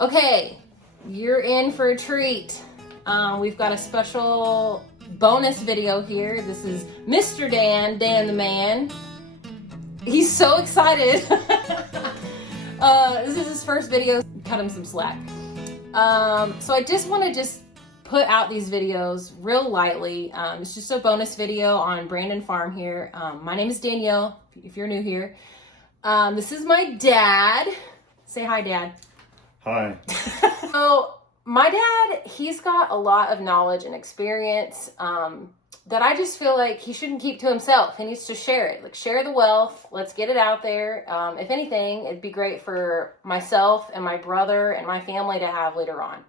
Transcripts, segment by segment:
Okay, you're in for a treat. We've got a special bonus video here. This is Mr. Dan, Dan the Man. He's so excited. This is his first video. Cut him some slack. So I just want to put out these videos real lightly. It's just a bonus video on Brandon Farm here. My name is Danielle, if you're new here. This is my dad. Say hi, Dad. Hi. So my dad, he's got a lot of knowledge and experience that I just feel like he shouldn't keep to himself. He needs to share it. Like, share the wealth. Let's get it out there. If anything, it'd be great for myself and my brother and my family to have later on.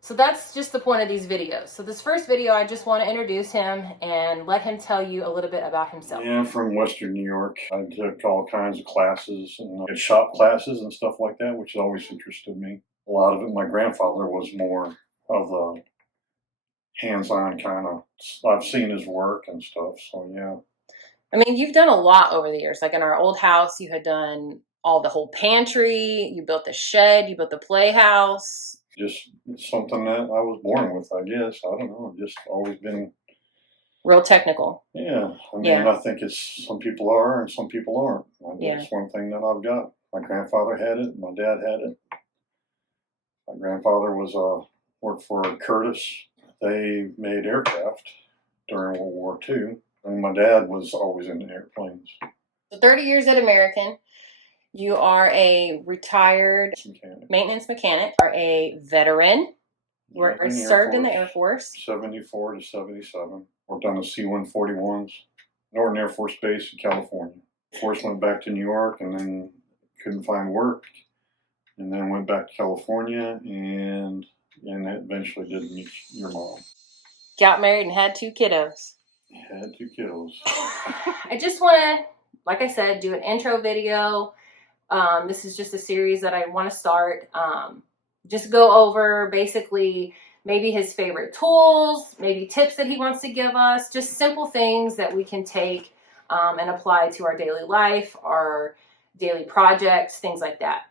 So that's just the point of these videos. So this first video, I just want to introduce him and let him tell you a little bit about himself. Yeah, I'm from Western New York. I took all kinds of classes and shop classes and stuff like that, which always interested me. A lot of it, my grandfather was more of a hands-on kind of, I've seen his work and stuff, so yeah. I mean, you've done a lot over the years. Like in our old house, you had done all the whole pantry, you built the shed, you built the playhouse. Just something that I was born with, I guess. I don't know, just always been real technical. Yeah, I mean, I think it's some people are and some people aren't. That's one thing that I've got. My grandfather had it, my dad had it. My grandfather worked for Curtiss. They made aircraft during World War II, and my dad was always in the airplanes. So 30 years at American. You are a retired maintenance mechanic, are a veteran, served in the Air Force. 74 to 77. Worked on the C-141s, Norton Air Force Base in California. Force went back to New York and then couldn't find work. And then went back to California and eventually did meet your mom. Got married and had 2 kiddos. Had 2 kiddos. I just want to, like I said, do an intro video. This is just a series that I want to start. Just go over basically maybe his favorite tools, maybe tips that he wants to give us, just simple things that we can take and apply to our daily life, our daily projects, things like that.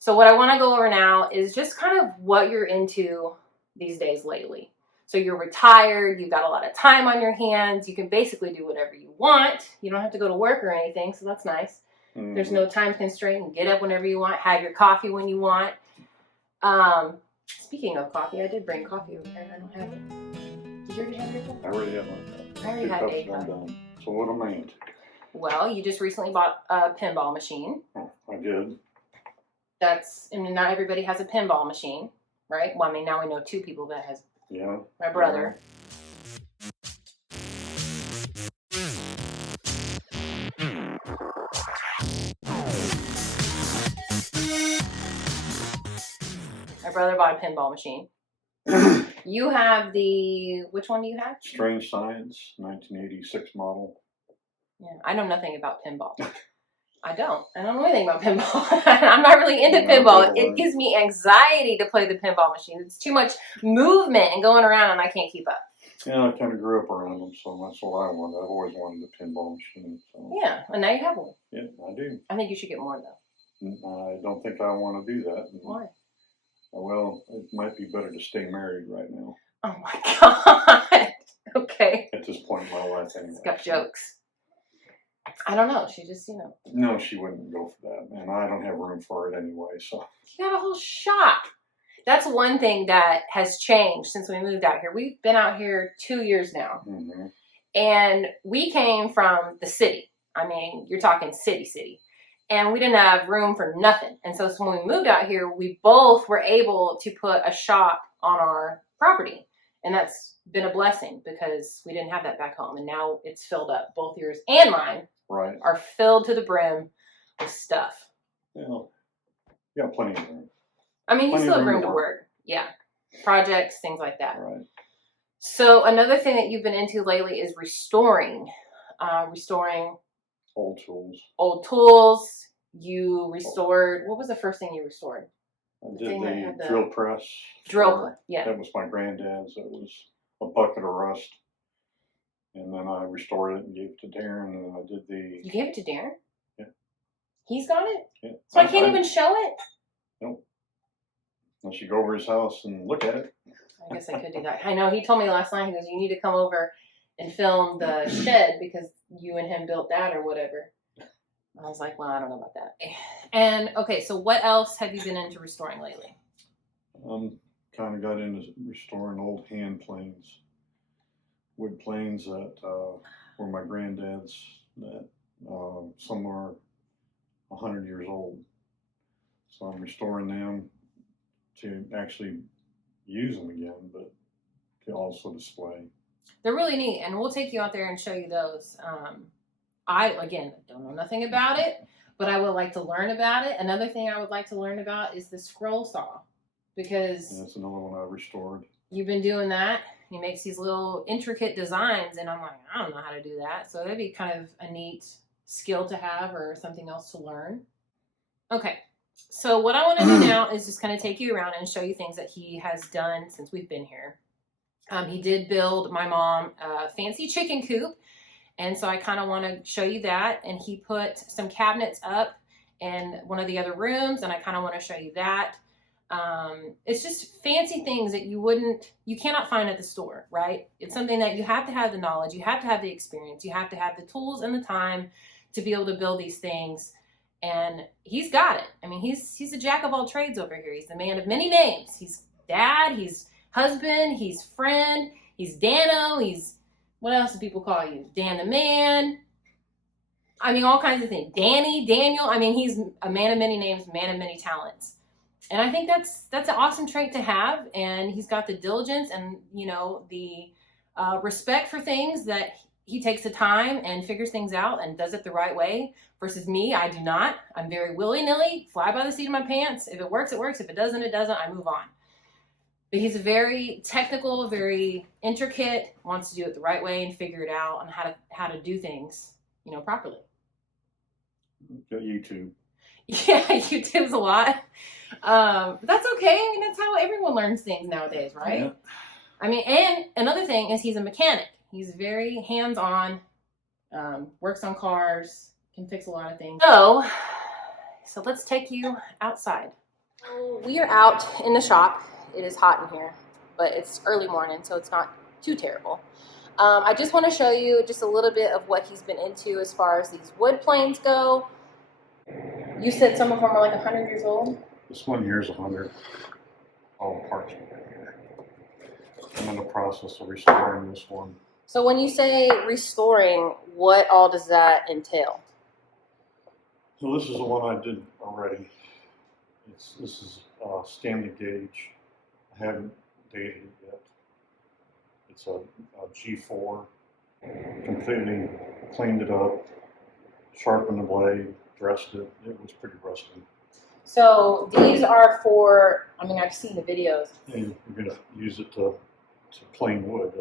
So what I want to go over now is just kind of what you're into these days lately. So you're retired, you've got a lot of time on your hands, you can basically do whatever you want. You don't have to go to work or anything, so that's nice. There's no time constraint. You can get up whenever you want, have your coffee when you want. Speaking of coffee, I did bring coffee over here. I don't have it. Did you already have your cup? I already have my cup. I already had a cup. So what am I into? Well, you just recently bought a pinball machine. Oh, I did. I mean, not everybody has a pinball machine, right? Well, I mean, now we know 2 people that has. Yeah. My brother. My brother bought a pinball machine. You have which one do you have? Strange Science, 1986 model. Yeah, I know nothing about pinball. I don't know anything about pinball. I'm not really into pinball. It gives me anxiety to play the pinball machine. It's too much movement and going around, and I can't keep up. Yeah, I kind of grew up around them, so that's what I wanted. I've always wanted a pinball machine. So. Yeah, and now you have one. Yeah, I do. I think you should get more, though. I don't think I want to do that. Why? Well, it might be better to stay married right now. Oh, my God. Okay. At this point in my life, anyway. It's got jokes. I don't know. She just, No, she wouldn't go for that. And I don't have room for it anyway, so. You got a whole shop. That's one thing that has changed since we moved out here. We've been out here 2 years now. Mm-hmm. And we came from the city. I mean, you're talking city. And we didn't have room for nothing. And so when we moved out here, we both were able to put a shop on our property. And that's been a blessing because we didn't have that back home. And now it's filled up. Both yours and mine are filled to the brim with stuff. Yeah, you got plenty of room. I mean, you still have room to work. Yeah. Projects, things like that. Right. So another thing that you've been into lately is restoring. Old tools. Old tools. You restored, what was the first thing you restored? I did the drill press. Drill press, yeah. That was my granddad's. It was a bucket of rust. And then I restored it and gave it to Darren. And I did the... You gave it to Darren? Yeah. He's got it? Yeah. So I can't even show it? Nope. Unless you go over his house and look at it. I guess I could do that. I know he told me last night, he goes, you need to come over and film the shed because you and him built that or whatever. I was like, well, I don't know about that. And okay, so what else have you been into restoring lately? Kind of got into restoring old hand planes, wood planes that were my granddad's, that some are 100 years old. So I'm restoring them to actually use them again, but to also display. They're really neat, and we'll take you out there and show you those. I, again, don't know nothing about it, but I would like to learn about it. Another thing I would like to learn about is the scroll saw, because And that's another one I restored. you've been doing that. He makes these little intricate designs, and I'm like, I don't know how to do that. So that'd be kind of a neat skill to have or something else to learn. Okay, so what I want to do now is just kind of take you around and show you things that he has done since we've been here. He did build my mom a fancy chicken coop, and so I kind of want to show you that. And he put some cabinets up in one of the other rooms, and I kind of want to show you that. It's just fancy things that you cannot find at the store, right? It's something that you have to have the knowledge, you have to have the experience, you have to have the tools and the time to be able to build these things. And he's got it. I mean, he's a jack of all trades over here. He's the man of many names. He's dad, he's husband, he's friend, he's Dano, he's, what else do people call you? Dan the man. I mean, all kinds of things. Danny, Daniel. I mean, he's a man of many names, man of many talents. And I think that's an awesome trait to have. And he's got the diligence and, the respect for things, that he takes the time and figures things out and does it the right way. Versus me, I do not. I'm very willy-nilly, fly by the seat of my pants. If it works, it works. If it doesn't, it doesn't. I move on. But he's very technical, very intricate, wants to do it the right way and figure it out on how to do things, properly. Got YouTube. Yeah, YouTube's a lot. But that's okay. I mean, that's how everyone learns things nowadays, right? Yeah. I mean, and another thing is he's a mechanic. He's very hands-on, works on cars, can fix a lot of things. So let's take you outside. We are out in the shop. It is hot in here, but it's early morning, so it's not too terrible. I just want to show you just a little bit of what he's been into as far as these wood planes go. You said some of them are like 100 years old? This one here is 100. All the parts are here. I'm in the process of restoring this one. So when you say restoring, what all does that entail? So this is the one I did already. This is Stanley Gauge. I haven't dated it yet. It's a G4. Completely cleaned it up, sharpened the blade, dressed it. It was pretty rusty. So these are for, I mean, I've seen the videos. And you're going to use it to plane wood.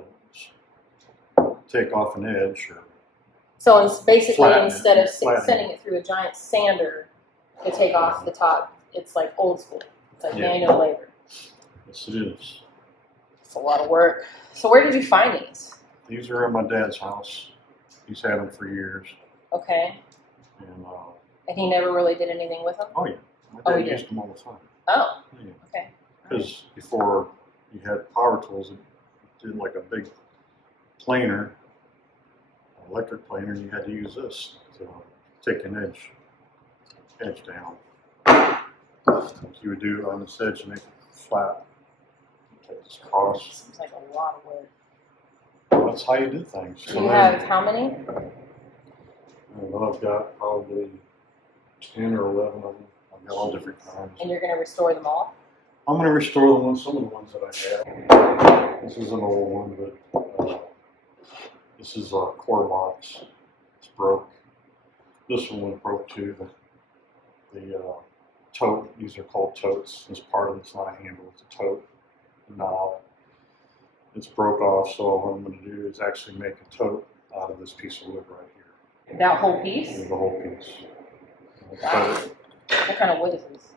Take off an edge or So it's basically flatten it, instead of flatten it. sending it through a giant sander to take off the top, it's like old school. It's like Yeah. manual labor. Yes, it is. It's a lot of work. So where did you find these? These are at my dad's house. He's had them for years. Okay. And And he never really did anything with them? oh yeah, my Oh, dad he did? used them all the time. Oh, Yeah. okay. Because before you had power tools, it did like a big planer, electric planer, and you had to use this to take an edge down. You would do it on this edge and make it flat. Take this across. Seems like a lot of work. Well, that's how you do things. So You then, have how many? I've got probably 10 or 11 of them. I've got all different kinds. And you're going to restore them all? I'm going to restore some of the ones that I have. This is an old one, but this is a core box. It's broke. This one was broke too. The tote, these are called totes. This part of it's not a handle, it's a tote knob. It's broke off, so what I'm going to do is actually make a tote out of this piece of wood right here. That whole piece? The whole piece. Wow. What kind of wood is this?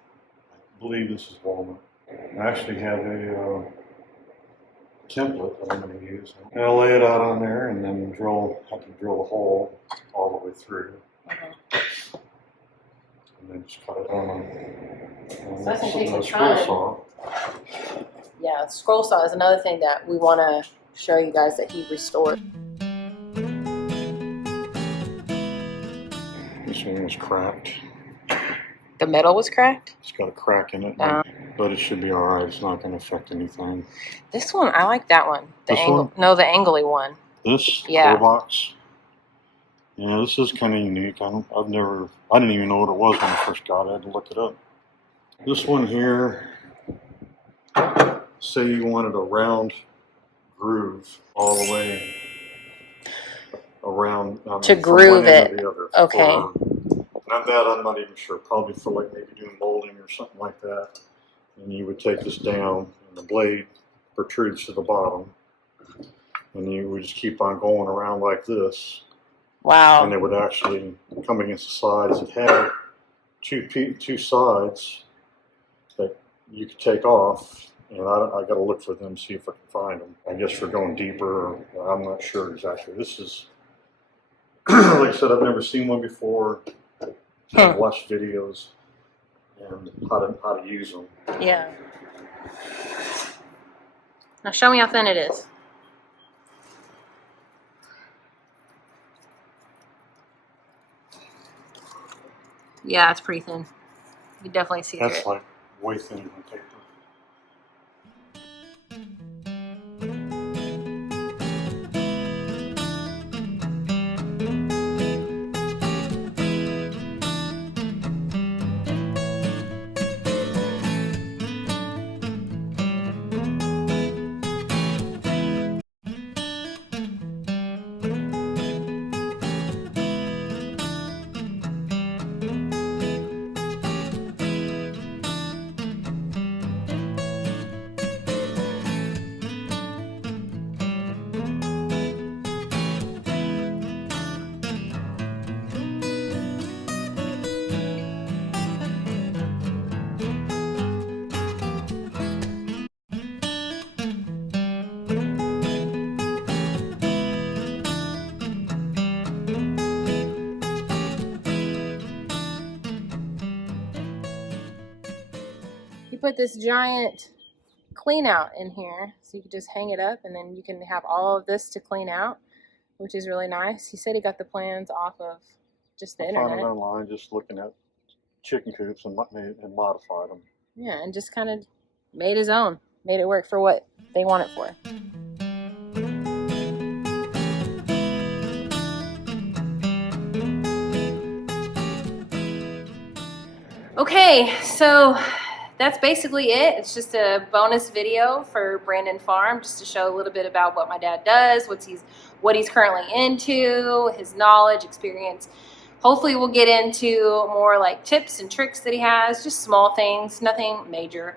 I believe this is walnut. I actually have a template that I'm going to use. And I'll lay it out on there and then have to drill a hole all the way through. And then just cut it on So that's gonna take some a scroll time. saw. Yeah, scroll saw is another thing that we want to show you guys that he restored. This one was cracked. The metal was cracked? It's got a crack in it, but it should be alright. It's not going to affect anything. This one, I like that one. The This angle, one? no, the angly one. This Yeah. box. Yeah, this is kind of unique. I didn't even know what it was when I first got it. I had to look it up. This one here, say you wanted a round groove all the way around. To from groove one end it. to the other. Okay. Not that, I'm not even sure. Probably for like maybe doing molding or something like that. And you would take this down, and the blade protrudes to the bottom. And you would just keep on going around like this. Wow. And it would actually come against the sides. It had two sides that you could take off. And I got to look for them, see if I can find them. I guess for going deeper, or I'm not sure exactly. This is, like I said, I've never seen one before. I've watched videos and how to use them. Yeah. Now show me how thin it is. Yeah, it's pretty thin. You can definitely see through That's it. like way thinner than paper. You put this giant clean out in here, so you can just hang it up and then you can have all of this to clean out, which is really nice. He said he got the plans off of just the I found it internet. online, just looking at chicken coops and modified them. Yeah, and just kind of made his own, made it work for what they want it for. Okay, so that's basically it. It's just a bonus video for Brandon Farm, just to show a little bit about what my dad does, what he's currently into, his knowledge, experience. Hopefully we'll get into more like tips and tricks that he has, just small things, nothing major.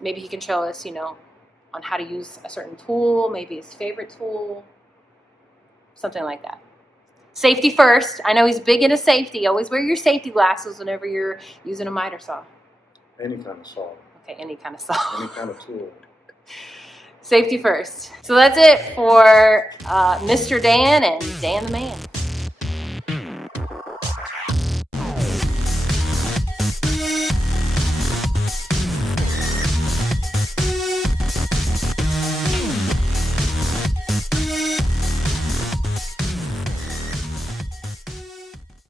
Maybe he can show us, on how to use a certain tool, maybe his favorite tool, something like that. Safety first. I know he's big into safety. Always wear your safety glasses whenever you're using a miter saw. Any kind of saw. Okay, any kind of saw. Any kind of tool. Safety first. So that's it for Mr. Dan and Dan the Man.